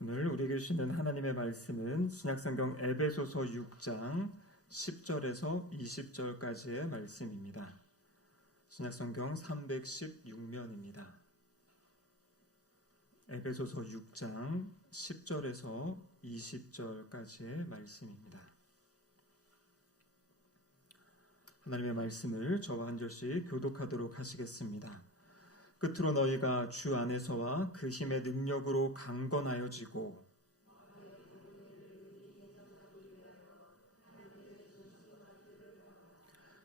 오늘 우리에게 주시는 하나님의 말씀은 신약성경 에베소서 6장 10절에서 20절까지의 말씀입니다. 신약성경 316면입니다. 에베소서 6장 10절에서 20절까지의 말씀입니다. 하나님의 말씀을 저와 한 절씩 교독하도록 하시겠습니다. 끝으로 너희가 주 안에서와 그 힘의 능력으로 강건하여지고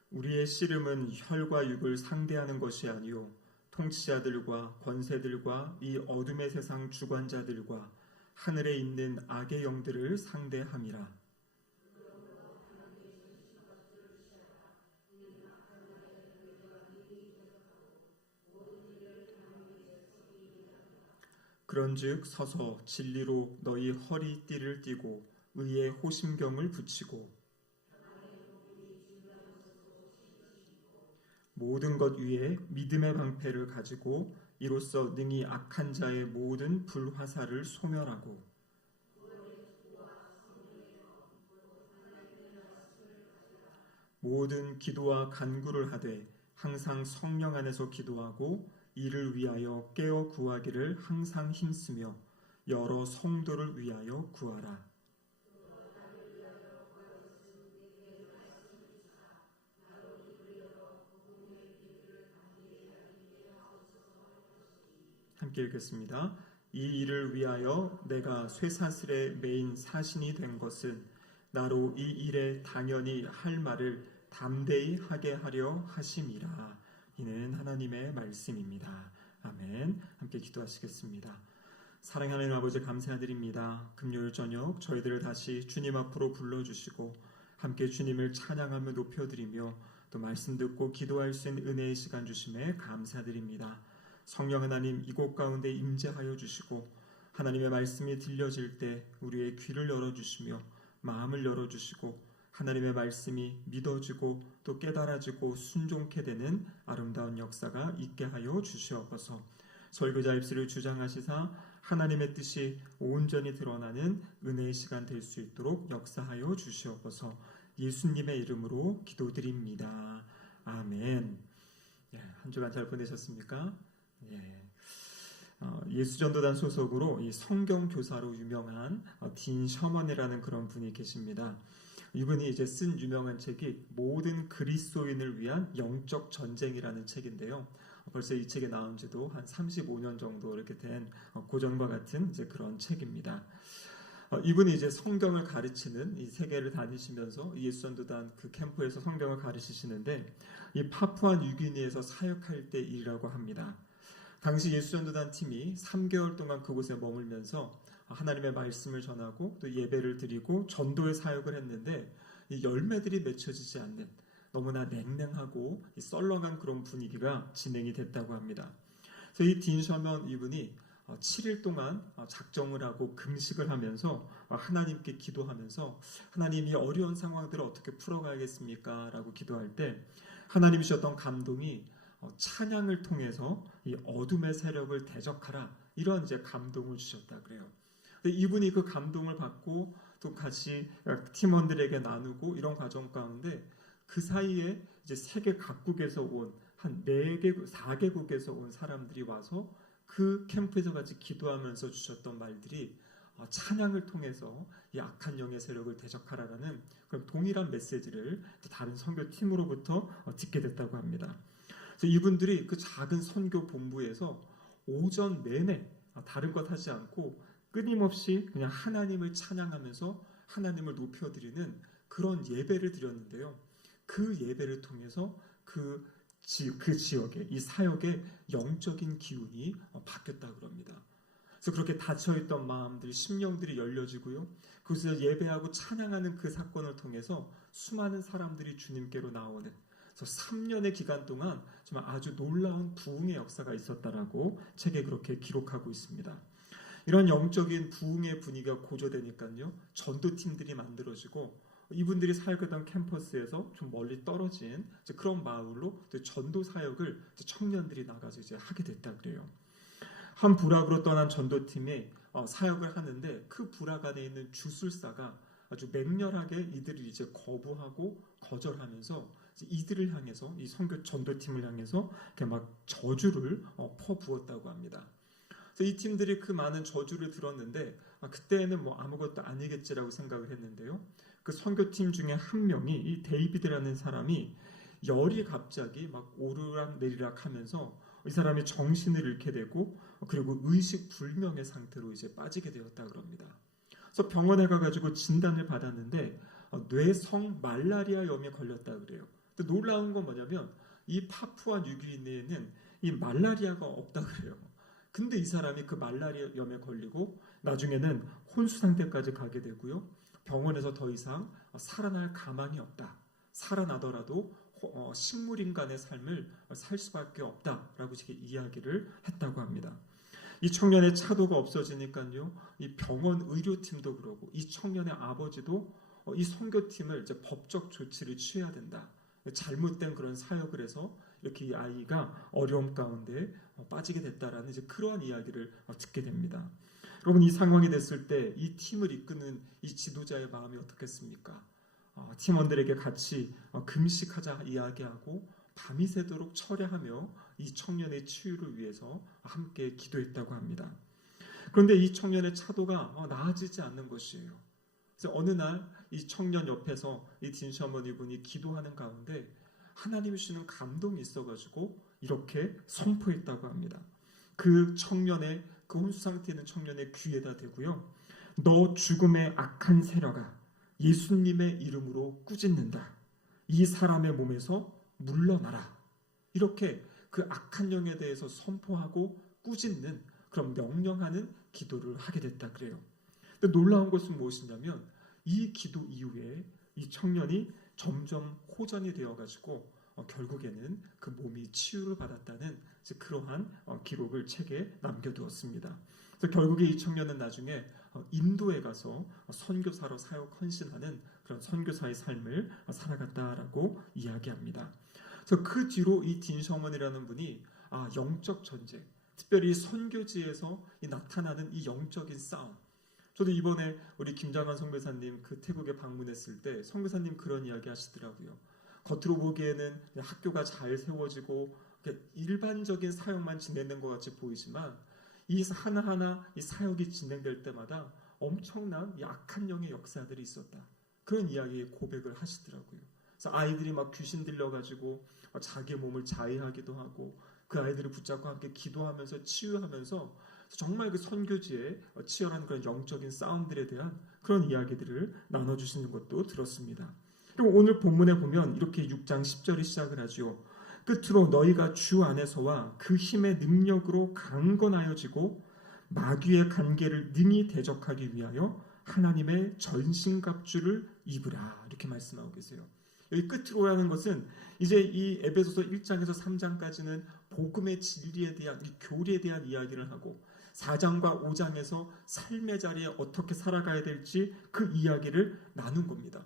우리의 씨름은 혈과 육을 상대하는 것이 아니요 통치자들과 권세들과 이 어둠의 세상 주관자들과 하늘에 있는 악의 영들을 상대함이라. 그런즉 서서 진리로 너희 허리띠를 띠고 의의 호심경을 붙이고 모든 것 위에 믿음의 방패를 가지고 이로써 능히 악한 자의 모든 불화살을 소멸하고 모든 기도와 간구를 하되 항상 성령 안에서 기도하고 이를 위하여 깨어 구하기를 항상 힘쓰며 여러 성도를 위하여 구하라. 함께 읽겠습니다. 이 일을 위하여 내가 쇠사슬에 매인 사신이 된 것은 나로 이 일에 당연히 할 말을 담대히 하게 하려 하심이라. 이는 하나님의 말씀입니다. 아멘. 함께 기도하시겠습니다. 사랑하는 하나님 아버지 감사드립니다. 금요일 저녁 저희들을 다시 주님 앞으로 불러주시고 함께 주님을 찬양하며 높여드리며 또 말씀 듣고 기도할 수 있는 은혜의 시간 주심에 감사드립니다. 성령 하나님 이곳 가운데 임재하여 주시고 하나님의 말씀이 들려질 때 우리의 귀를 열어주시며 마음을 열어주시고 하나님의 말씀이 믿어지고 또 깨달아지고 순종케 되는 아름다운 역사가 있게 하여 주시옵소서. 설교자 입술을 주장하시사 하나님의 뜻이 온전히 드러나는 은혜의 시간 될 수 있도록 역사하여 주시옵소서. 예수님의 이름으로 기도드립니다. 아멘. 한 주간 잘 보내셨습니까? 예수전도단 소속으로 이 성경교사로 유명한 딘 셔먼이라는 그런 분이 계십니다. 이분이 이제 쓴 유명한 책이 모든 그리스도인을 위한 영적 전쟁이라는 책인데요. 벌써 이 책이 나온 지도 한 35년 정도 이렇게 된 고전과 같은 이제 그런 책입니다. 이분이 이제 성경을 가르치는 이 세계를 다니시면서 예수전도단 그 캠프에서 성경을 가르치시는데 이 파푸아 뉴기니에서 사역할 때 일이라고 합니다. 당시 예수전도단 팀이 3개월 동안 그곳에 머물면서 하나님의 말씀을 전하고 또 예배를 드리고 전도의 사역을 했는데 이 열매들이 맺혀지지 않는 너무나 냉랭하고 썰렁한 그런 분위기가 진행이 됐다고 합니다. 그래서 이 딘 셔먼 이분이 7일 동안 작정을 하고 금식을 하면서 하나님께 기도하면서 하나님이 어려운 상황들을 어떻게 풀어가야겠습니까? 라고 기도할 때 하나님 주셨던 감동이 찬양을 통해서 이 어둠의 세력을 대적하라 이런 이제 감동을 주셨다 그래요. 근데 이분이 그 감동을 받고 또 같이 팀원들에게 나누고 이런 과정 가운데 그 사이에 이제 세계 각국에서 온 한 4개국, 4개국에서 온 사람들이 와서 그 캠프에서 같이 기도하면서 주셨던 말들이 찬양을 통해서 이 악한 영의 세력을 대적하라라는 그런 동일한 메시지를 다른 선교팀으로부터 듣게 됐다고 합니다. 그래서 이분들이 그 작은 선교 본부에서 오전 내내 다른 것 하지 않고 끊임없이 그냥 하나님을 찬양하면서 하나님을 높여드리는 그런 예배를 드렸는데요. 그 예배를 통해서 그 지역에 이 사역의 영적인 기운이 바뀌었다고 합니다. 그래서 그렇게 닫혀있던 마음들, 심령들이 열려지고요. 그곳에서 예배하고 찬양하는 그 사건을 통해서 수많은 사람들이 주님께로 나오는 그래서 3년의 기간 동안 정말 아주 놀라운 부흥의 역사가 있었다라고 책에 그렇게 기록하고 있습니다. 이런 영적인 부흥의 분위기가 고조되니까요. 전도팀들이 만들어지고 이분들이 사역했던 캠퍼스에서 좀 멀리 떨어진 그런 마을로 전도 사역을 청년들이 나가서 이제 하게 됐다 그래요. 한 부락으로 떠난 전도팀에 사역을 하는데 그 부락 안에 있는 주술사가 아주 맹렬하게 이들을 이제 거부하고 거절하면서 이들을 향해서 이 선교 전도팀을 향해서 이렇게 막 저주를 퍼부었다고 합니다. 그래서 이 팀들이 그 많은 저주를 들었는데 그때는 뭐 아무것도 아니겠지라고 생각을 했는데요. 그 선교팀 중에 한 명이 이 데이비드라는 사람이 열이 갑자기 막 오르락 내리락 하면서 이 사람이 정신을 잃게 되고 그리고 의식 불명의 상태로 이제 빠지게 되었다 그럽니다. 그래서 병원에 가가지고 진단을 받았는데 뇌성 말라리아염에 걸렸다 그래요. 근데 놀라운 건 뭐냐면 이 파푸아 뉴기니에는 이 말라리아가 없다 그래요. 근데 이 사람이 그 말라리아염에 걸리고 나중에는 혼수 상태까지 가게 되고요. 병원에서 더 이상 살아날 가망이 없다. 살아나더라도 식물인간의 삶을 살 수밖에 없다라고 이야기를 했다고 합니다. 이 청년의 차도가 없어지니까요. 이 병원 의료팀도 그러고 이 청년의 아버지도 이 선교팀을 이제 법적 조치를 취해야 된다. 잘못된 그런 사역을 해서 이렇게 이 아이가 어려움 가운데 빠지게 됐다라는 이제 그러한 이야기를 듣게 됩니다. 여러분 이 상황이 됐을 때 이 팀을 이끄는 이 지도자의 마음이 어떻겠습니까? 팀원들에게 같이 금식하자 이야기하고 밤이 새도록 철야하며 이 청년의 치유를 위해서 함께 기도했다고 합니다. 그런데 이 청년의 차도가 나아지지 않는 것이에요. 그래서 어느 날 이 청년 옆에서 이 딘셔머니 분이 기도하는 가운데 하나님이 주시는 감동이 있어가지고 이렇게 선포했다고 합니다. 그 청년의 그 혼수 상태에 있는 청년의 귀에다 대고요. 너 죽음의 악한 세력아 예수님의 이름으로 꾸짖는다. 이 사람의 몸에서 물러나라. 이렇게 그 악한 영에 대해서 선포하고 꾸짖는 그런 명령하는 기도를 하게 됐다 그래요. 근데 놀라운 것은 무엇이냐면 이 기도 이후에 이 청년이 점점 호전이 되어가지고 결국에는 그 몸이 치유를 받았다는 그러한 기록을 책에 남겨두었습니다. 그래서 결국에 이 청년은 나중에 인도에 가서 선교사로 사역 헌신하는 그런 선교사의 삶을 살아갔다라고 이야기합니다. 그래서 그 뒤로 이 딘셔먼이라는 분이 영적 전쟁, 특별히 선교지에서 나타나는 이 영적인 싸움. 저도 이번에 우리 김장환 선교사님 그 태국에 방문했을 때 선교사님 그런 이야기 하시더라고요. 겉으로 보기에는 학교가 잘 세워지고 일반적인 사역만 진행된 것 같이 보이지만 이 하나하나 이 사역이 진행될 때마다 엄청난 이 악한 영의 역사들이 있었다. 그런 이야기 고백을 하시더라고요. 그래서 아이들이 막 귀신 들려가지고 자기 몸을 자해하기도 하고 그 아이들을 붙잡고 함께 기도하면서 치유하면서 정말 그 선교지에 치열한 그런 영적인 싸움들에 대한 그런 이야기들을 나눠주시는 것도 들었습니다. 그리고 오늘 본문에 보면 이렇게 6장 10절이 시작을 하죠. 끝으로 너희가 주 안에서와 그 힘의 능력으로 강건하여지고 마귀의 간계를 능히 대적하기 위하여 하나님의 전신갑주를 입으라. 이렇게 말씀하고 계세요. 여기 끝으로 하는 것은 이제 이 에베소서 1장에서 3장까지는 복음의 진리에 대한 이 교리에 대한 이야기를 하고 4장과 5장에서 삶의 자리에 어떻게 살아가야 될지 그 이야기를 나눈 겁니다.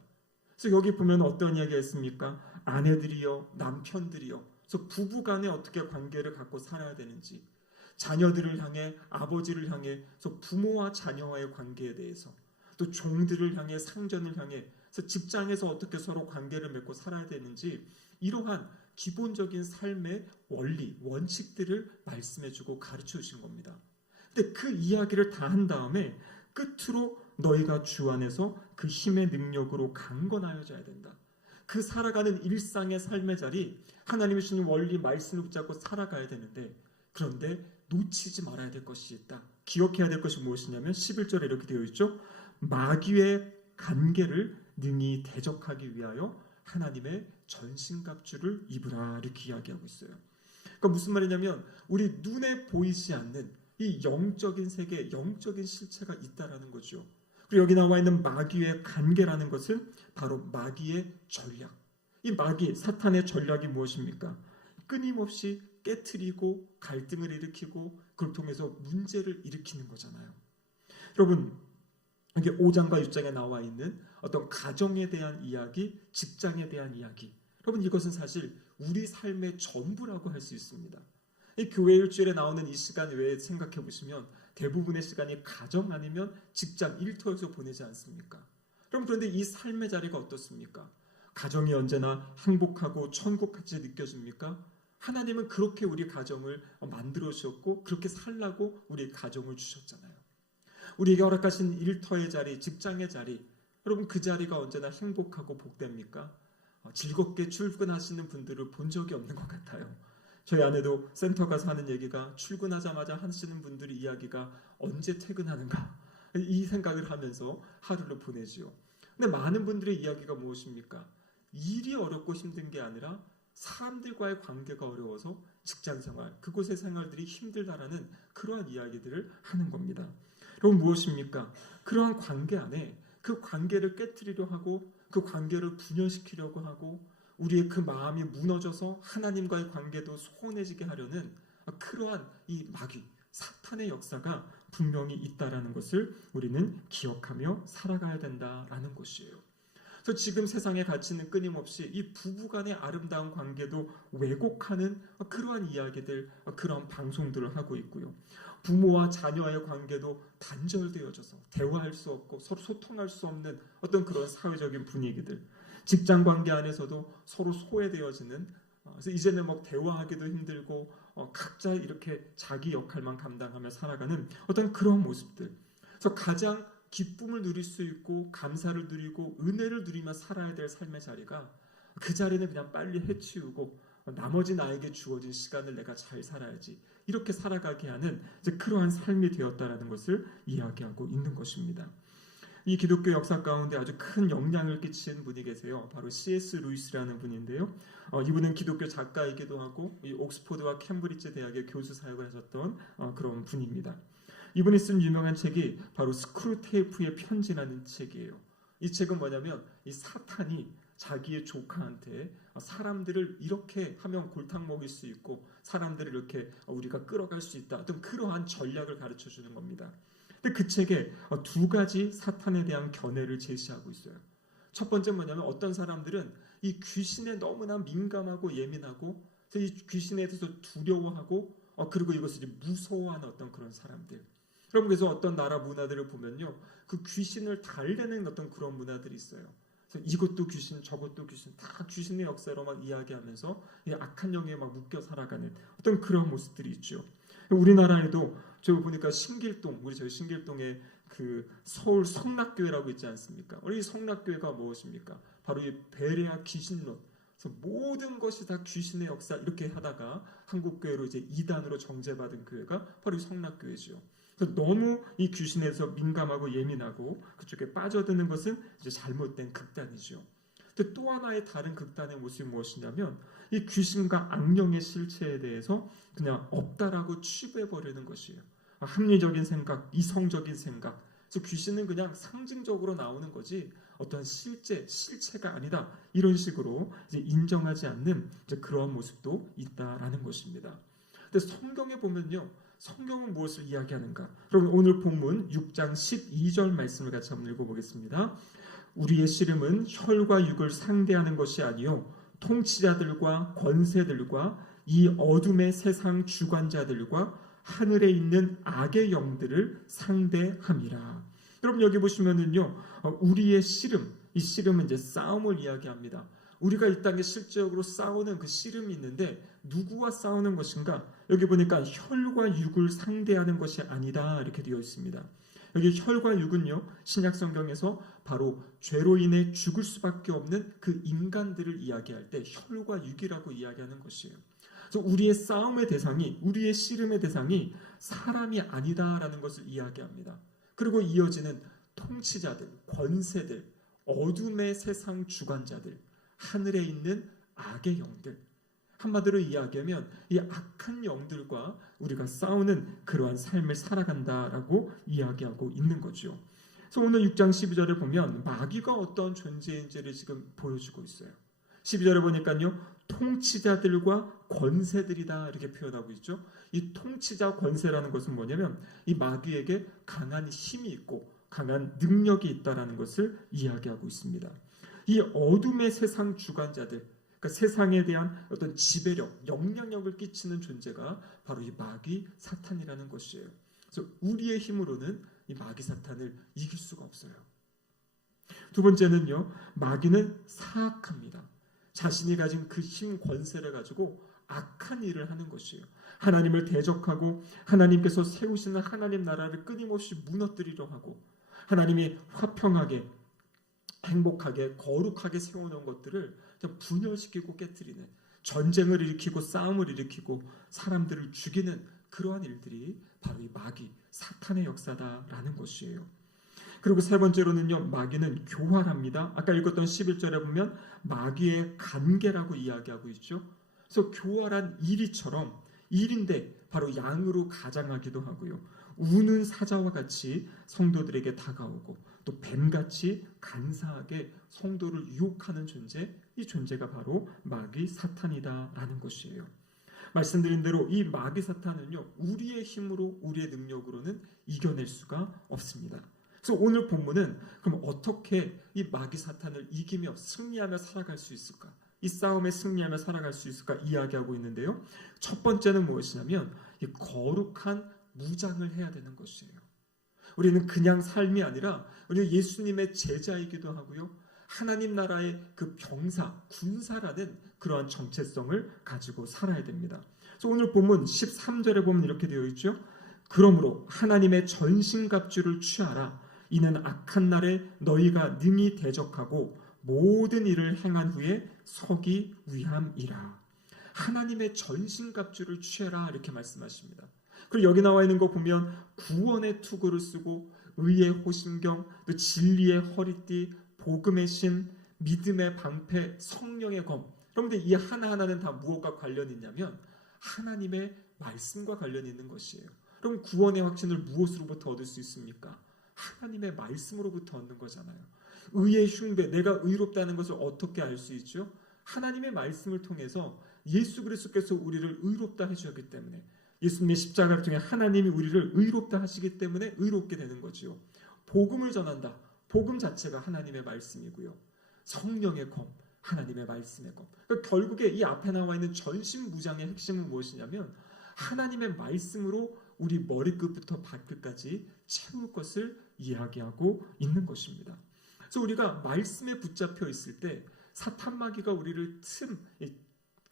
그래서 여기 보면 어떤 이야기가 있습니까? 아내들이요, 남편들이요. 그래서 부부간에 어떻게 관계를 갖고 살아야 되는지, 자녀들을 향해, 아버지를 향해, 그래서 부모와 자녀와의 관계에 대해서, 또 종들을 향해, 상전을 향해, 그래서 직장에서 어떻게 서로 관계를 맺고 살아야 되는지 이러한 기본적인 삶의 원리, 원칙들을 말씀해주고 가르쳐 주신 겁니다. 근데 그 이야기를 다 한 다음에 끝으로 너희가 주 안에서 그 힘의 능력으로 강건하여져야 된다. 그 살아가는 일상의 삶의 자리, 하나님이 주신 원리 말씀을 붙잡고 살아가야 되는데 그런데 놓치지 말아야 될 것이 있다. 기억해야 될 것이 무엇이냐면 11절에 이렇게 되어 있죠. 마귀의 간계를 능히 대적하기 위하여 하나님의 전신갑주를 입으라 이렇게 이야기하고 있어요. 그러니까 무슨 말이냐면 우리 눈에 보이지 않는 이 영적인 세계, 영적인 실체가 있다라는 거죠. 그리고 여기 나와 있는 마귀의 간계라는 것은 바로 마귀의 전략. 이 마귀, 사탄의 전략이 무엇입니까? 끊임없이 깨트리고 갈등을 일으키고 그걸 통해서 문제를 일으키는 거잖아요. 여러분, 이게 5장과 6장에 나와 있는 어떤 가정에 대한 이야기, 직장에 대한 이야기. 여러분 이것은 사실 우리 삶의 전부라고 할 수 있습니다. 이 교회 일주일에 나오는 이 시간 외에 생각해 보시면 대부분의 시간이 가정 아니면 직장 일터에서 보내지 않습니까? 그런데 이 삶의 자리가 어떻습니까? 가정이 언제나 행복하고 천국같이 느껴집니까? 하나님은 그렇게 우리 가정을 만들어 주셨고 그렇게 살라고 우리 가정을 주셨잖아요. 우리에게 허락하신 일터의 자리, 직장의 자리, 여러분 그 자리가 언제나 행복하고 복됩니까? 즐겁게 출근하시는 분들을 본 적이 없는 것 같아요. 저희 아내도 센터 가서 하는 얘기가 출근하자마자 하시는 분들의 이야기가 언제 퇴근하는가 이 생각을 하면서 하루를 보내지요. 근데 많은 분들의 이야기가 무엇입니까? 일이 어렵고 힘든 게 아니라 사람들과의 관계가 어려워서 직장생활, 그곳의 생활들이 힘들다라는 그러한 이야기들을 하는 겁니다. 그럼 무엇입니까? 그러한 관계 안에 그 관계를 깨트리려 하고 그 관계를 분열시키려고 하고 우리의 그 마음이 무너져서 하나님과의 관계도 소원해지게 하려는 그러한 이 마귀, 사탄의 역사가 분명히 있다라는 것을 우리는 기억하며 살아가야 된다라는 것이에요. 그래서 지금 세상의 가치는 끊임없이 이 부부간의 아름다운 관계도 왜곡하는 그러한 이야기들, 그런 방송들을 하고 있고요. 부모와 자녀와의 관계도 단절되어져서 대화할 수 없고 서로 소통할 수 없는 어떤 그런 사회적인 분위기들, 직장 관계 안에서도 서로 소외되어지는, 그래서 이제는 뭐 대화하기도 힘들고 각자 이렇게 자기 역할만 감당하며 살아가는 어떤 그런 모습들. 그래서 가장 기쁨을 누릴 수 있고 감사를 누리고 은혜를 누리며 살아야 될 삶의 자리가 그 자리는 그냥 빨리 해치우고 나머지 나에게 주어진 시간을 내가 잘 살아야지 이렇게 살아가게 하는 이제 그러한 삶이 되었다라는 것을 이야기하고 있는 것입니다. 이 기독교 역사 가운데 아주 큰 영향을 끼친 분이 계세요. 바로 C.S. 루이스라는 분인데요. 이분은 기독교 작가이기도 하고 이 옥스포드와 캠브리지 대학의 교수 사역을 하셨던 그런 분입니다. 이분이 쓴 유명한 책이 바로 스크루테이프의 편지라는 책이에요. 이 책은 뭐냐면 이 사탄이 자기의 조카한테 사람들을 이렇게 하면 골탕 먹일 수 있고 사람들을 이렇게 우리가 끌어갈 수 있다. 어떤 그러한 전략을 가르쳐 주는 겁니다. 근데 그 책에 두 가지 사탄에 대한 견해를 제시하고 있어요. 첫 번째 뭐냐면 어떤 사람들은 이 귀신에 너무나 민감하고 예민하고 이 귀신에 대해서 두려워하고 그리고 이것을 무서워하는 어떤 그런 사람들. 여러분 그래서 어떤 나라 문화들을 보면요, 그 귀신을 달래는 어떤 그런 문화들이 있어요. 그래서 이것도 귀신, 저것도 귀신, 다 귀신의 역사로 막 이야기하면서 악한 영에 막 묶여 살아가는 어떤 그런 모습들이 있죠. 우리나라에도 저 보니까 신길동, 저희 신길동에 그 서울 성락교회라고 있지 않습니까? 우리 성락교회가 무엇입니까? 바로 이 베레아 귀신론. 그래서 모든 것이 다 귀신의 역사 이렇게 하다가 한국교회로 이제 이단으로 정죄받은 교회가 바로 이 성락교회죠. 그래서 너무 이 귀신에서 민감하고 예민하고 그쪽에 빠져드는 것은 이제 잘못된 극단이죠. 근데 또 하나의 다른 극단의 모습이 무엇이냐면 이 귀신과 악령의 실체에 대해서 그냥 없다라고 취부해버리는 것이에요. 합리적인 생각, 이성적인 생각. 그래서 귀신은 그냥 상징적으로 나오는 거지 어떤 실체가 아니다. 이런 식으로 이제 인정하지 않는 이제 그런 모습도 있다라는 것입니다. 근데 성경에 보면요. 성경은 무엇을 이야기하는가? 그럼 오늘 본문 6장 12절 말씀을 같이 한번 읽어보겠습니다. 우리의 씨름은 혈과 육을 상대하는 것이 아니요 통치자들과 권세들과 이 어둠의 세상 주관자들과 하늘에 있는 악의 영들을 상대함이라. 여러분 여기 보시면은요, 우리의 씨름, 이 씨름은 이제 싸움을 이야기합니다. 우리가 이 땅에 실제적으로 싸우는 그 씨름이 있는데 누구와 싸우는 것인가? 여기 보니까 혈과 육을 상대하는 것이 아니다 이렇게 되어 있습니다. 여기 혈과 육은요, 신약 성경에서 바로 죄로 인해 죽을 수밖에 없는 그 인간들을 이야기할 때 혈과 육이라고 이야기하는 것이에요. 그래서 우리의 싸움의 대상이, 우리의 씨름의 대상이 사람이 아니다라는 것을 이야기합니다. 그리고 이어지는 통치자들, 권세들, 어둠의 세상 주관자들, 하늘에 있는 악의 영들, 한마디로 이야기하면 이 악한 영들과 우리가 싸우는 그러한 삶을 살아간다라고 이야기하고 있는 거죠. 그래서 오늘 6장 12절에 보면 마귀가 어떤 존재인지를 지금 보여주고 있어요. 12절에 보니까요, 통치자들과 권세들이다 이렇게 표현하고 있죠. 이 통치자 권세라는 것은 뭐냐면 이 마귀에게 강한 힘이 있고 강한 능력이 있다라는 것을 이야기하고 있습니다. 이 어둠의 세상 주관자들, 그러니까 세상에 대한 어떤 지배력, 영향력을 끼치는 존재가 바로 이 마귀 사탄이라는 것이에요. 그래서 우리의 힘으로는 이 마귀 사탄을 이길 수가 없어요. 두 번째는요, 마귀는 사악합니다. 자신이 가진 그 힘, 권세를 가지고 악한 일을 하는 것이에요. 하나님을 대적하고 하나님께서 세우시는 하나님 나라를 끊임없이 무너뜨리려 하고, 하나님이 화평하게, 행복하게, 거룩하게 세워놓은 것들을 분열시키고 깨뜨리는, 전쟁을 일으키고 싸움을 일으키고 사람들을 죽이는 그러한 일들이 바로 이 마귀, 사탄의 역사다라는 것이에요. 그리고 세 번째로는요, 마귀는 교활합니다. 아까 읽었던 11절에 보면 마귀의 간계라고 이야기하고 있죠. 그래서 교활한 이리처럼, 일인데 바로 양으로 가장하기도 하고요. 우는 사자와 같이 성도들에게 다가오고, 또 뱀같이 간사하게 성도를 유혹하는 존재, 이 존재가 바로 마귀 사탄이다라는 것이에요. 말씀드린 대로 이 마귀 사탄은요, 우리의 힘으로, 우리의 능력으로는 이겨낼 수가 없습니다. 그래서 오늘 본문은 그럼 어떻게 이 마귀 사탄을 이기며 승리하며 살아갈 수 있을까? 이 싸움에 승리하며 살아갈 수 있을까 이야기하고 있는데요. 첫 번째는 무엇이냐면 이 거룩한 무장을 해야 되는 것이에요. 우리는 그냥 삶이 아니라 우리는 예수님의 제자이기도 하고요. 하나님 나라의 그 병사, 군사라는 그러한 정체성을 가지고 살아야 됩니다. 그래서 오늘 본문 13절에 보면 이렇게 되어 있죠. 그러므로 하나님의 전신갑주를 취하라. 이는 악한 날에 너희가 능히 대적하고 모든 일을 행한 후에 서기 위함이라. 하나님의 전신갑주를 취해라 이렇게 말씀하십니다. 그리고 여기 나와 있는 거 보면 구원의 투구를 쓰고 의의 호심경, 또 진리의 허리띠, 복음의 신, 믿음의 방패, 성령의 검. 여러분들 이 하나하나는 다 무엇과 관련이 있냐면 하나님의 말씀과 관련이 있는 것이에요. 그럼 구원의 확신을 무엇으로부터 얻을 수 있습니까? 하나님의 말씀으로부터 얻는 거잖아요. 의의 흉배, 내가 의롭다는 것을 어떻게 알 수 있죠? 하나님의 말씀을 통해서 예수 그리스도께서 우리를 의롭다 해주셨기 때문에, 예수님의 십자가를 통해 하나님이 우리를 의롭다 하시기 때문에 의롭게 되는 거죠. 복음을 전한다. 복음 자체가 하나님의 말씀이고요. 성령의 검, 하나님의 말씀의 검. 그러니까 결국에 이 앞에 나와 있는 전신무장의 핵심은 무엇이냐면 하나님의 말씀으로 우리 머리끝부터 발끝까지 채울 것을 이야기하고 있는 것입니다. 그래서 우리가 말씀에 붙잡혀 있을 때 사탄 마귀가 우리를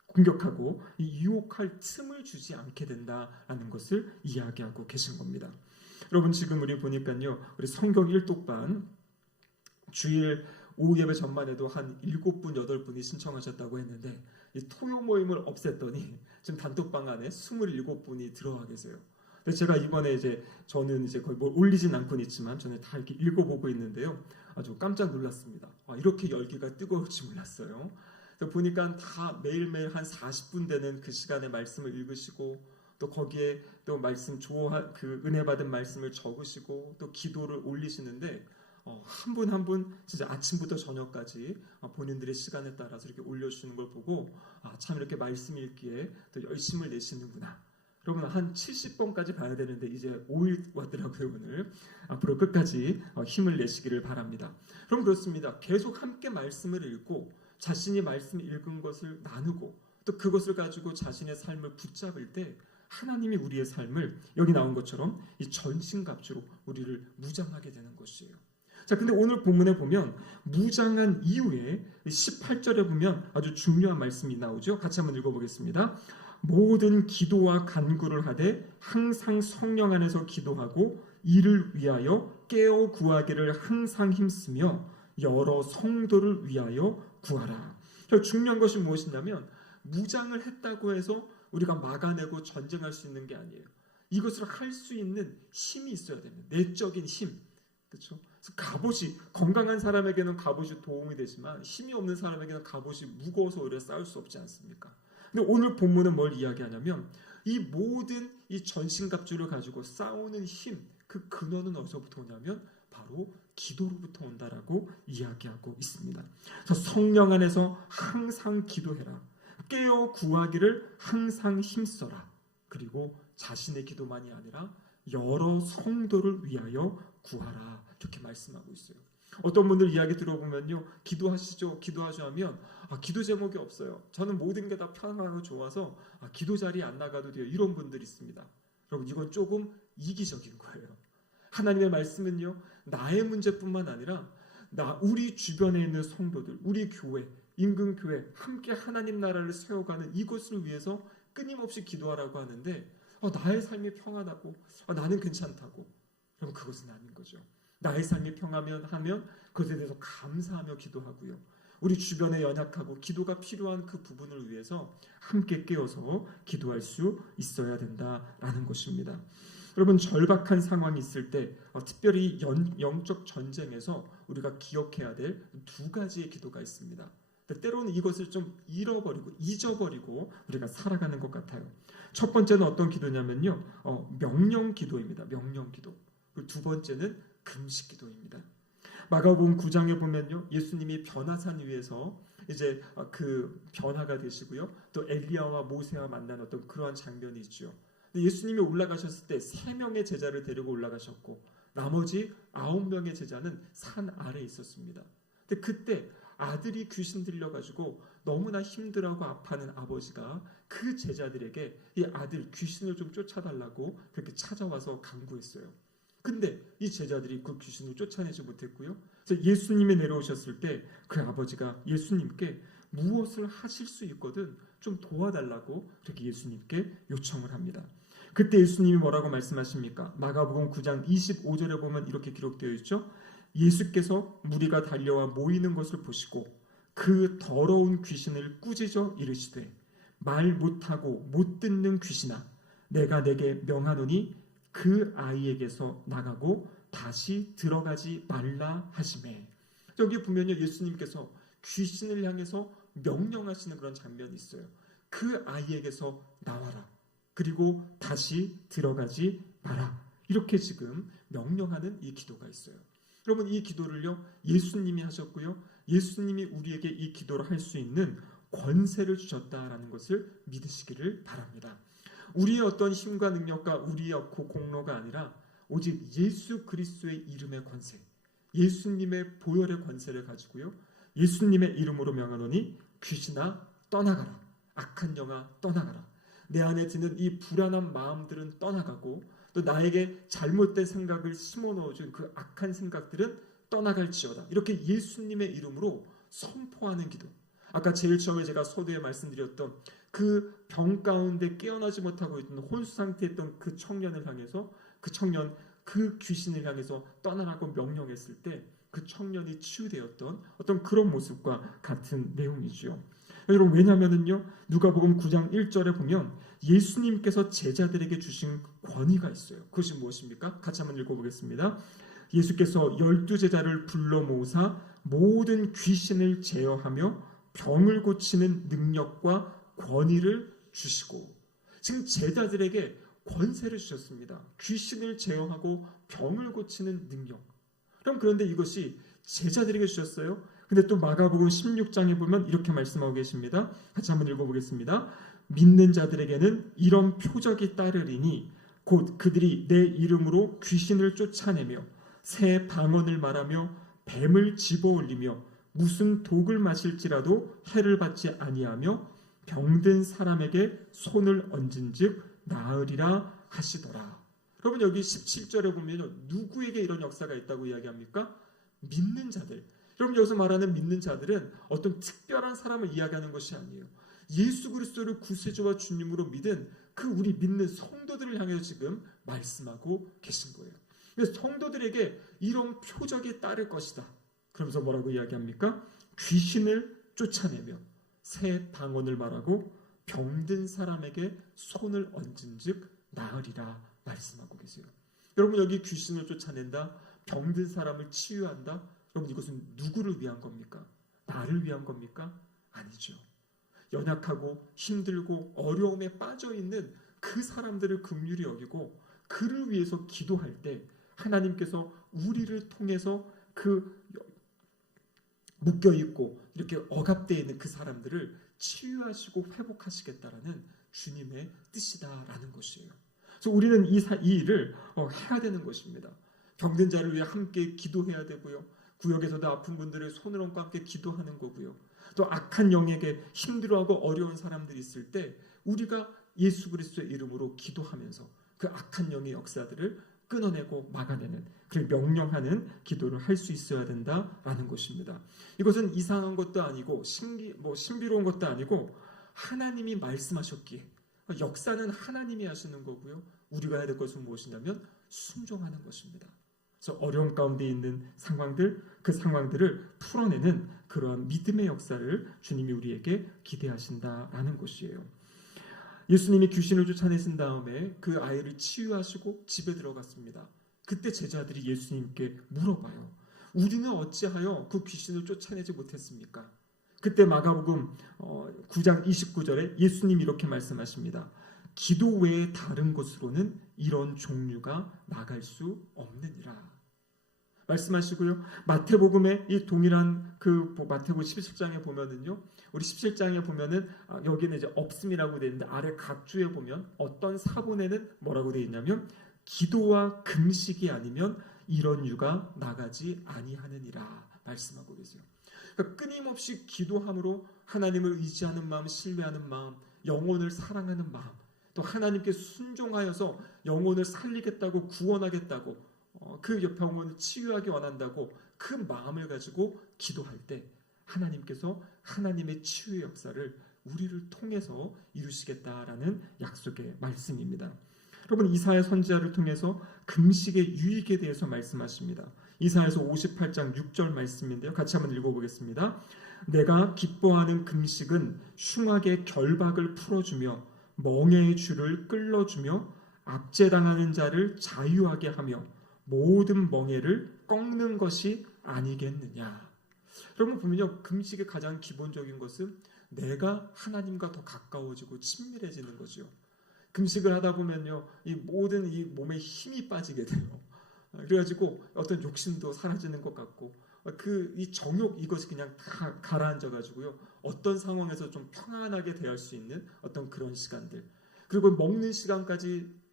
공격하고 유혹할 틈을 주지 않게 된다라는 것을 이야기하고 계신 겁니다. 여러분 지금 우리 보니까요, 우리 성경 1독반 주일 오후 예배 전만 해도 한 7분, 8분이 신청하셨다고 했는데 이 토요 모임을 없앴더니 지금 단톡방 안에 27분이 들어와 계세요. 근데 제가 이번에 저는 거의 뭘 올리진 않고는 있지만 저는 다 이렇게 읽어보고 있는데요. 아주 깜짝 놀랐습니다. 이렇게 열기가 뜨거울지 몰랐어요. 보니까 다 매일매일 한 40분 되는 그 시간에 말씀을 읽으시고 또 거기에 또 말씀 그 은혜 받은 말씀을 적으시고 또 기도를 올리시는데 한 분 한 분 진짜 아침부터 저녁까지 본인들의 시간에 따라서 이렇게 올려주시는 걸 보고 참 이렇게 말씀 읽기에 또 열심을 내시는구나. 여러분 한 70번까지 봐야 되는데 이제 5일 왔더라고요 오늘. 앞으로 끝까지 힘을 내시기를 바랍니다. 그럼 그렇습니다. 계속 함께 말씀을 읽고 자신이 말씀 읽은 것을 나누고 또 그것을 가지고 자신의 삶을 붙잡을 때 하나님이 우리의 삶을 여기 나온 것처럼 이 전신갑주로 우리를 무장하게 되는 것이에요. 자, 근데 오늘 본문에 보면 무장한 이후에 18절에 보면 아주 중요한 말씀이 나오죠. 같이 한번 읽어보겠습니다. 모든 기도와 간구를 하되 항상 성령 안에서 기도하고 이를 위하여 깨어 구하기를 항상 힘쓰며 여러 성도를 위하여 구하라. 중요한 것이 무엇이냐면 무장을 했다고 해서 우리가 막아내고 전쟁할 수 있는 게 아니에요. 이것을 할 수 있는 힘이 있어야 됩니다. 내적인 힘. 그렇죠? 갑옷이 건강한 사람에게는 갑옷이 도움이 되지만 힘이 없는 사람에게는 갑옷이 무거워서 오히려 싸울 수 없지 않습니까? 근데 오늘 본문은 뭘 이야기하냐면 이 모든 이 전신갑주를 가지고 싸우는 힘, 그 근원은 어디서부터 오냐면 바로 기도로부터 온다라고 이야기하고 있습니다. 성령 안에서 항상 기도해라. 깨어 구하기를 항상 힘써라. 그리고 자신의 기도만이 아니라 여러 성도를 위하여 구하라. 이렇게 말씀하고 있어요. 어떤 분들 이야기 들어보면요, 기도하시죠, 기도하죠 하면 기도 제목이 없어요. 저는 모든 게 다 편안하고 좋아서 기도 자리에 안 나가도 돼요. 이런 분들이 있습니다. 여러분, 이건 조금 이기적인 거예요. 하나님의 말씀은요, 나의 문제뿐만 아니라 우리 주변에 있는 성도들, 우리 교회, 인근 교회, 함께 하나님 나라를 세워가는 이것을 위해서 끊임없이 기도하라고 하는데 나의 삶이 평안하고 나는 괜찮다고, 그럼 그것은 아닌 거죠. 나의 삶이 평안하면 그것에 대해서 감사하며 기도하고요. 우리 주변에 연약하고 기도가 필요한 그 부분을 위해서 함께 깨어서 기도할 수 있어야 된다라는 것입니다. 여러분, 절박한 상황이 있을 때 특별히 영적 전쟁에서 우리가 기억해야 될 두 가지의 기도가 있습니다. 때로는 이것을 좀 잊어버리고 우리가 살아가는 것 같아요. 첫 번째는 어떤 기도냐면요, 명령 기도입니다. 명령 기도. 그리고 두 번째는 금식 기도입니다. 마가복음 9장에 보면요, 예수님이 변화산 위에서 이제 그 변화가 되시고요, 또 엘리야와 모세와 만난 어떤 그러한 장면이 있죠. 예수님이 올라가셨을 때 3명의 제자를 데리고 올라가셨고 나머지 9명의 제자는 산 아래에 있었습니다. 근데 그때 아들이 귀신 들려가지고 너무나 힘들어하고 아파하는 아버지가 그 제자들에게 이 아들 귀신을 좀 쫓아달라고 그렇게 찾아와서 간구했어요. 근데 이 제자들이 그 귀신을 쫓아내지 못했고요. 그래서 예수님이 내려오셨을 때 그 아버지가 예수님께 무엇을 하실 수 있거든 좀 도와달라고 그렇게 예수님께 요청을 합니다. 그때 예수님이 뭐라고 말씀하십니까? 마가복음 9장 25절에 보면 이렇게 기록되어 있죠. 예수께서 무리가 달려와 모이는 것을 보시고 그 더러운 귀신을 꾸짖어 이르시되 말 못하고 못 듣는 귀신아, 내가 내게 명하노니 그 아이에게서 나가고 다시 들어가지 말라 하시매. 여기 보면요, 예수님께서 귀신을 향해서 명령하시는 그런 장면이 있어요. 그 아이에게서 나와라, 그리고 다시 들어가지 마라, 이렇게 지금 명령하는 이 기도가 있어요. 여러분, 이 기도를요 예수님이 하셨고요, 예수님이 우리에게 이 기도를 할 수 있는 권세를 주셨다라는 것을 믿으시기를 바랍니다. 우리의 어떤 힘과 능력과 우리의 공로가 아니라 오직 예수 그리스도의 이름의 권세, 예수님의 보혈의 권세를 가지고요, 예수님의 이름으로 명하노니 귀신아 떠나가라, 악한 영아 떠나가라, 내 안에 드는 이 불안한 마음들은 떠나가고 또 나에게 잘못된 생각을 심어넣어준 그 악한 생각들은 떠나갈지어다, 이렇게 예수님의 이름으로 선포하는 기도. 아까 제일 처음에 제가 서두에 말씀드렸던 그 병 가운데 깨어나지 못하고 있던 혼수 상태에 있던 그 청년을 향해서 그 귀신을 향해서 떠나라고 명령했을 때 그 청년이 치유되었던 어떤 그런 모습과 같은 내용이죠. 여러분, 왜냐하면요, 누가복음 9장 1절에 보면 예수님께서 제자들에게 주신 권위가 있어요. 그것이 무엇입니까? 같이 한번 읽어보겠습니다. 예수께서 12제자를 불러 모으사 모든 귀신을 제어하며 병을 고치는 능력과 권위를 주시고, 지금 제자들에게 권세를 주셨습니다. 귀신을 제어하고 병을 고치는 능력. 그럼 그런데 이것이 제자들에게 주셨어요. 근데 또 마가복음 16장에 보면 이렇게 말씀하고 계십니다. 같이 한번 읽어보겠습니다. 믿는 자들에게는 이런 표적이 따르리니 곧 그들이 내 이름으로 귀신을 쫓아내며 새 방언을 말하며 뱀을 집어올리며 무슨 독을 마실지라도 해를 받지 아니하며 병든 사람에게 손을 얹은즉 나으리라 하시더라. 여러분, 여기 17절에 보면 누구에게 이런 역사가 있다고 이야기합니까? 믿는 자들. 여러분, 여기서 말하는 믿는 자들은 어떤 특별한 사람을 이야기하는 것이 아니에요. 예수 그리스도를 구세주와 주님으로 믿은 그 우리 믿는 성도들을 향해서 지금 말씀하고 계신 거예요. 그래서 성도들에게 이런 표적이 따를 것이다. 그러면서 뭐라고 이야기합니까? 귀신을 쫓아내며 새 방언을 말하고 병든 사람에게 손을 얹은즉 나으리라 말씀하고 계세요. 여러분, 여기 귀신을 쫓아낸다, 병든 사람을 치유한다. 여러분, 이것은 누구를 위한 겁니까? 나를 위한 겁니까? 아니죠. 연약하고 힘들고 어려움에 빠져있는 그 사람들을 긍휼히 여기고 그를 위해서 기도할 때 하나님께서 우리를 통해서 그 묶여있고 이렇게 억압되어 있는 그 사람들을 치유하시고 회복하시겠다라는 주님의 뜻이다라는 것이에요. 그래서 우리는 이 일을 해야 되는 것입니다. 병든 자를 위해 함께 기도해야 되고요, 구역에서도 아픈 분들을 손을 얹고 함께 기도하는 거고요. 또 악한 영에게 힘들어하고 어려운 사람들이 있을 때 우리가 예수 그리스도의 이름으로 기도하면서 그 악한 영의 역사들을 끊어내고 막아내는, 그를 명령하는 기도를 할 수 있어야 된다라는 것입니다. 이것은 이상한 것도 아니고 신비로운 것도 아니고 하나님이 말씀하셨기에, 역사는 하나님이 하시는 거고요. 우리가 해야 될 것은 무엇이냐면 순종하는 것입니다. 그래서 어려운 가운데 있는 상황들, 그 상황들을 풀어내는 그러한 믿음의 역사를 주님이 우리에게 기대하신다라는 것이에요. 예수님이 귀신을 쫓아내신 다음에 그 아이를 치유하시고 집에 들어갔습니다. 그때 제자들이 예수님께 물어봐요. 우리는 어찌하여 그 귀신을 쫓아내지 못했습니까? 그때 마가복음 9장 29절에 예수님이 이렇게 말씀하십니다. 기도 외에 다른 곳으로는 이런 종류가 나갈 수 없느니라 말씀하시고요. 마태복음의 이 동일한 그 마태복음 17장에 보면은요, 우리 17장에 보면은 여기는 이제 없음이라고 되어 있는데 아래 각 주에 보면 어떤 사본에는 뭐라고 되어 있냐면 기도와 금식이 아니면 이런 유가 나가지 아니하느니라 말씀하고 계세요. 그러니까 끊임없이 기도함으로 하나님을 의지하는 마음, 신뢰하는 마음, 영혼을 사랑하는 마음, 또 하나님께 순종하여서 영혼을 살리겠다고 구원하겠다고 그 영혼을 치유하기 원한다고 그 마음을 가지고 기도할 때 하나님께서 하나님의 치유의 역사를 우리를 통해서 이루시겠다라는 약속의 말씀입니다. 여러분, 이사야 선지자를 통해서 금식의 유익에 대해서 말씀하십니다. 이사야서 58장 6절 말씀인데요. 같이 한번 읽어보겠습니다. 내가 기뻐하는 금식은 흉악의 결박을 풀어주며 멍에의 줄을 끌어주며 압제당하는 자를 자유하게 하며 모든 멍에를 꺾는 것이 아니겠느냐. 여러분 보면요, 금식의 가장 기본적인 것은 내가 하나님과 더 가까워지고 친밀해지는 거죠. 금식을 하다 보면요, 이 모든 이 몸에 힘이 빠지게 돼요. 그래가지고 어떤 욕심도 사라지는 것 같고, 이 정욕 이것이 그냥 다 가라앉아가지고요, 어떤 상황에서 좀 평안하게 대할 수 있는 어떤 그런 시간들, 그리고 먹는 시간까지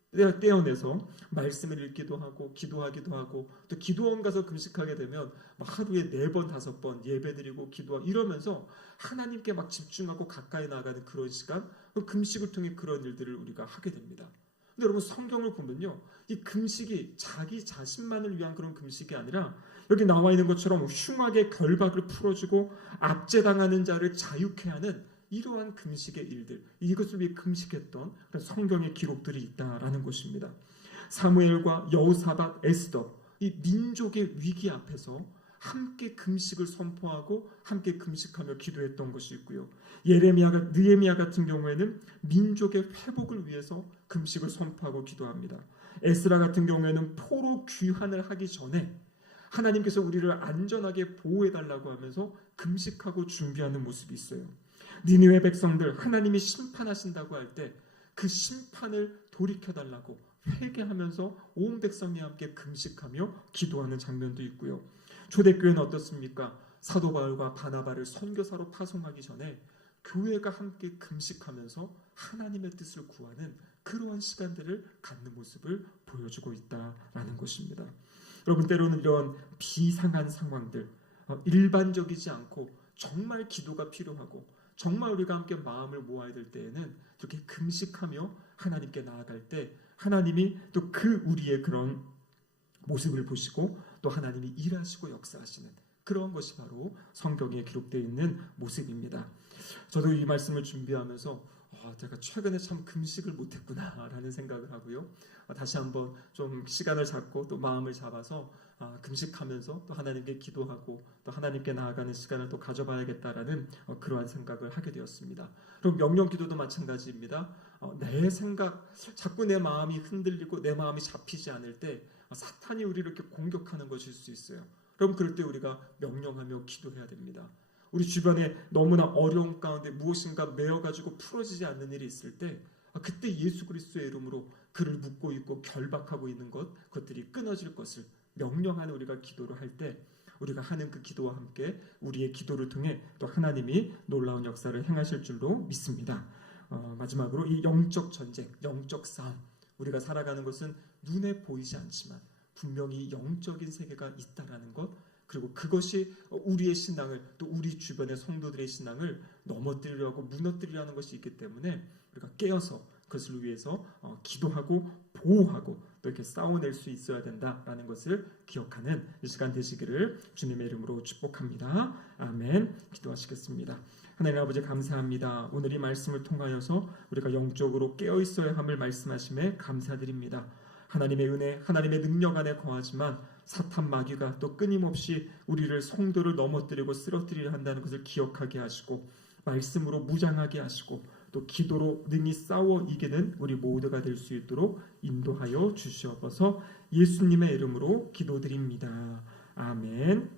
떼어내서 말씀을 읽기도 하고 기도하기도 하고, 또 기도원 가서 금식하게 되면 하루에 4번 5번 예배드리고 기도하고 이러면서 하나님께 막 집중하고 가까이 나아가는 그런 시간, 금식을 통해 그런 일들을 우리가 하게 됩니다. 근데 여러분, 성경을 보면요, 이 금식이 자기 자신만을 위한 그런 금식이 아니라 여기 나와 있는 것처럼 흉악의 결박을 풀어주고 압제당하는 자를 자유케 하는 이러한 금식의 일들, 이것을 위해 금식했던 성경의 기록들이 있다라는 것입니다. 사무엘과 여호사밧, 에스더, 이 민족의 위기 앞에서 함께 금식을 선포하고 함께 금식하며 기도했던 것이 있고요. 느헤미야 같은 경우에는 민족의 회복을 위해서 금식을 선포하고 기도합니다. 에스라 같은 경우에는 포로 귀환을 하기 전에 하나님께서 우리를 안전하게 보호해달라고 하면서 금식하고 준비하는 모습이 있어요. 니느웨 백성들 하나님이 심판하신다고 할 때 그 심판을 돌이켜달라고 회개하면서 온 백성이 함께 금식하며 기도하는 장면도 있고요. 초대교회는 어떻습니까? 사도 바울과 바나바를 선교사로 파송하기 전에 교회가 함께 금식하면서 하나님의 뜻을 구하는 그러한 시간들을 갖는 모습을 보여주고 있다라는 것입니다. 여러분, 때로는 이런 비상한 상황들, 일반적이지 않고 정말 기도가 필요하고 정말 우리가 함께 마음을 모아야 될 때에는 이렇게 금식하며 하나님께 나아갈 때 하나님이 또 그 우리의 그런 모습을 보시고 또 하나님이 일하시고 역사하시는 그런 것이 바로 성경에 기록되어 있는 모습입니다. 저도 이 말씀을 준비하면서 제가 최근에 참 금식을 못했구나라는 생각을 하고요. 다시 한번 좀 시간을 잡고 또 마음을 잡아서 금식하면서 또 하나님께 기도하고 또 하나님께 나아가는 시간을 또 가져봐야겠다라는 그러한 생각을 하게 되었습니다. 그리고 명령기도도 마찬가지입니다. 내 생각, 자꾸 내 마음이 흔들리고 내 마음이 잡히지 않을 때 사탄이 우리를 이렇게 공격하는 것일 수 있어요. 그럼 그럴 때 우리가 명령하며 기도해야 됩니다. 우리 주변에 너무나 어려운 가운데 무엇인가 매어가지고 풀어지지 않는 일이 있을 때 그때 예수 그리스도의 이름으로 그를 묶고 있고 결박하고 있는 그것들이 끊어질 것을 명령하는 우리가 기도를 할 때 우리가 하는 그 기도와 함께 우리의 기도를 통해 또 하나님이 놀라운 역사를 행하실 줄로 믿습니다. 마지막으로 이 영적 전쟁, 영적 싸움, 우리가 살아가는 것은 눈에 보이지 않지만 분명히 영적인 세계가 있다라는 것, 그리고 그것이 우리의 신앙을, 또 우리 주변의 성도들의 신앙을 넘어뜨리려고 무너뜨리려는 것이 있기 때문에 우리가 깨어서 그것을 위해서 기도하고 보호하고 또 이렇게 싸워낼 수 있어야 된다라는 것을 기억하는 이 시간 되시기를 주님의 이름으로 축복합니다. 아멘. 기도하시겠습니다. 하나님 아버지 감사합니다. 오늘 이 말씀을 통하여서 우리가 영적으로 깨어 있어야 함을 말씀하심에 감사드립니다. 하나님의 은혜, 하나님의 능력 안에 거하지만 사탄 마귀가 또 끊임없이 우리를 성도를 넘어뜨리고 쓰러뜨리려 한다는 것을 기억하게 하시고 말씀으로 무장하게 하시고 또 기도로 능히 싸워 이기는 우리 모두가 될 수 있도록 인도하여 주시옵소서. 예수님의 이름으로 기도드립니다. 아멘.